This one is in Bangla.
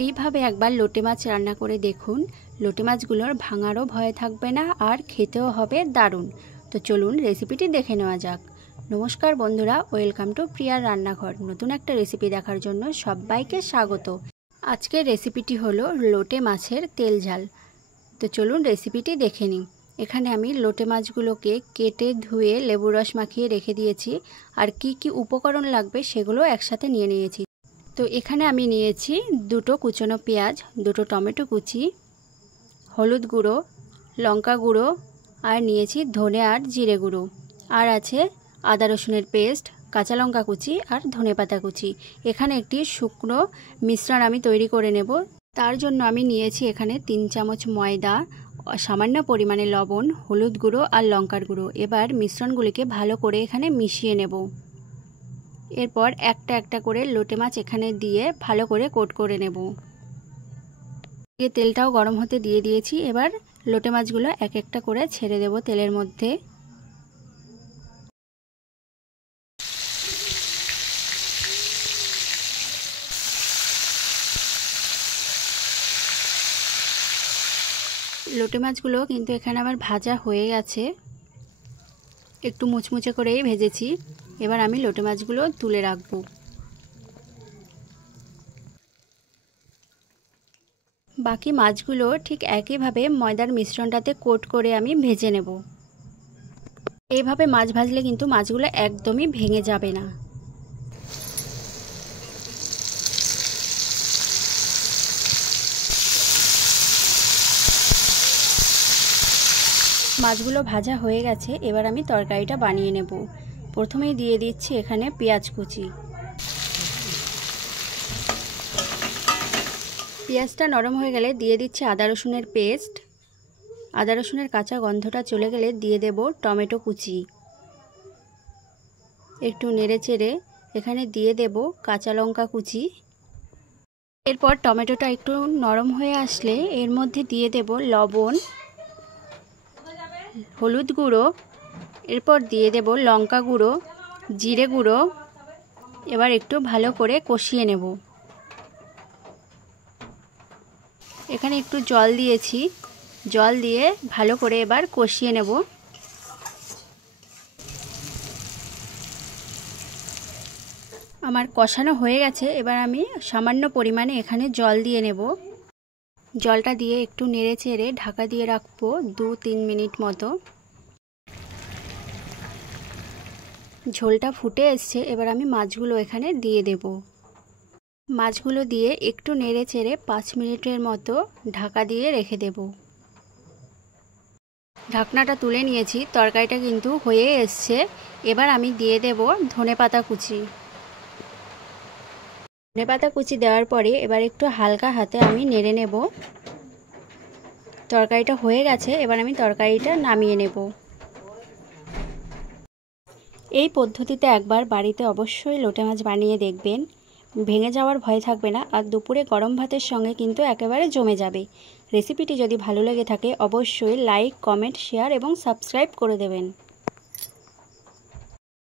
এইভাবে একবার লোটে মাছ রান্না করে দেখুন। লোটে মাছগুলোর ভাঙারও ভয় থাকবে না আর খেতেও হবে দারুণ। তো চলুন রেসিপিটি দেখে নেওয়া যাক। নমস্কার বন্ধুরা, ওয়েলকাম টু প্রিয়ার রান্নাঘর। নতুন একটা রেসিপি দেখার জন্য সবাইকে স্বাগত। আজকের রেসিপিটি হলো লোটে মাছের তেল ঝাল। তো চলুন রেসিপিটি দেখে নিই। এখানে আমি লোটে মাছগুলোকে কেটে ধুয়ে লেবু রস মাখিয়ে রেখে দিয়েছি। আর কি কি উপকরণ লাগবে সেগুলো একসাথে নিয়ে নিয়েছি। তো এখানে আমি নিয়েছি দুটো কুচনো পেঁয়াজ, দুটো টমেটো কুচি, হলুদ গুঁড়ো, লঙ্কা গুঁড়ো, আর নিয়েছি ধনে আর জিরে গুঁড়ো, আর আছে আদা রসুনের পেস্ট, কাঁচা লঙ্কা কুচি আর ধনেপাতা কুচি। এখানে একটি শুকনো মিশ্রণ আমি তৈরি করে নেব। তার জন্য আমি নিয়েছি এখানে 3 চামচ ময়দা, সামান্য পরিমাণে লবণ, হলুদ গুঁড়ো আর লঙ্কার গুঁড়ো। এবার মিশ্রণগুলিকে ভালো করে এখানে মিশিয়ে নেব। এরপর একটা একটা করে লোটে মাছ এখানে দিয়ে ভালো করে কোট করে নেব। তেলটাও গরম হতে দিয়ে দিয়েছি। এবার লোটে মাছগুলো এক একটা করে ছেড়ে দেব তেলের মধ্যে। লোটে মাছগুলো কিন্তু এখানে আমার ভাজা হয়ে গেছে, একটু মুচমুচে করেই ভেজেছি। এবার আমি লোটে মাছগুলো তুলে রাখবো। বাকি মাছগুলো ঠিক একইভাবে ময়দার মিশ্রণটাতে কোট করে আমি ভেজে নেব। এইভাবে মাছ ভাজলে কিন্তু মাছগুলো একদমই ভেঙে যাবে না। মাছগুলো ভাজা হয়ে গেছে। এবার আমি তরকারিটা বানিয়ে নেব। প্রথমেই দিয়ে দিচ্ছি এখানে পেঁয়াজ কুচি। পেঁয়াজটা নরম হয়ে গেলে দিয়ে দিচ্ছি আদা রসুনের পেস্ট। আদা রসুনের কাঁচা গন্ধটা চলে গেলে দিয়ে দেব টমেটো কুচি। একটু নেড়ে চেড়ে এখানে দিয়ে দেব কাঁচা লঙ্কা কুচি। এরপর টমেটোটা একটু নরম হয়ে আসলে এর মধ্যে দিয়ে দেব লবণ, হলুদ গুঁড়ো, এরপর দিয়ে দেব লঙ্কা গুঁড়ো, জিরে গুঁড়ো। এবার একটু ভালো করে কষিয়ে নেব। এখানে একটু জল দিয়েছি। জল দিয়ে ভালো করে এবার কষিয়ে নেব। আমার কষানো হয়ে গেছে। এবার আমি সামান্য পরিমাণে এখানে জল দিয়ে নেব। জলটা দিয়ে একটু নেড়ে চেড়ে ঢাকা দিয়ে রাখবো 2-3 মিনিট মতো। ঝোলটা ফুটে এসছে। এবার আমি মাছগুলো এখানে দিয়ে দেব। মাছগুলো দিয়ে একটু নেড়ে চেড়ে 5 মিনিটের মতো ঢাকা দিয়ে রেখে দেব। ঢাকনাটা তুলে নিয়েছি। তরকারিটা কিন্তু হয়ে এসছে। এবার আমি দিয়ে দেব ধনেপাতা কুচি। ধনেপাতা কুচি দেওয়ার পরে এবার একটু হালকা হাতে আমি নেড়ে নেব। তরকারিটা হয়ে গেছে। এবার আমি তরকারিটা নামিয়ে নেব। এই পদ্ধতিতে একবার বাড়িতে অবশ্যই লোটে মাছ বানিয়ে দেখবেন। ভেঙে যাওয়ার ভয় থাকবে না। আর দুপুরে গরম ভাতের সঙ্গে কিন্তু একেবারে জমে যাবে। রেসিপিটি যদি ভালো লেগে থাকে অবশ্যই লাইক, কমেন্ট, শেয়ার এবং সাবস্ক্রাইব করে দেবেন।